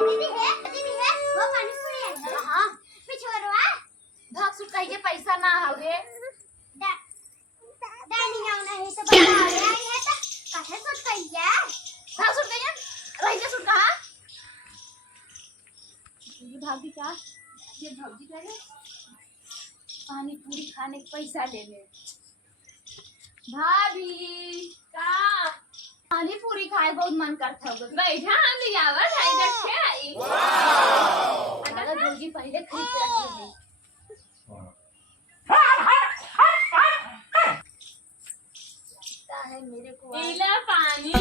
दीदी है वो पानी पूरी है हां पिछोरवा भाग सुट कहीं के पैसा ना हवे डानी ना नहीं तो बता आई है तो काहे सुट कहिया भाग सुट कहीं रह जा सुट कहां ये भाभी का ये भाभी का है पानी पूरी खाने के पैसा ले ले भाभी का पानी पूरी खाए बहुत मन करता होगा बैठा हम लियावर है इधर से आई अगर भौजी पहले खरीद के रखी है है मेरे को इला पानी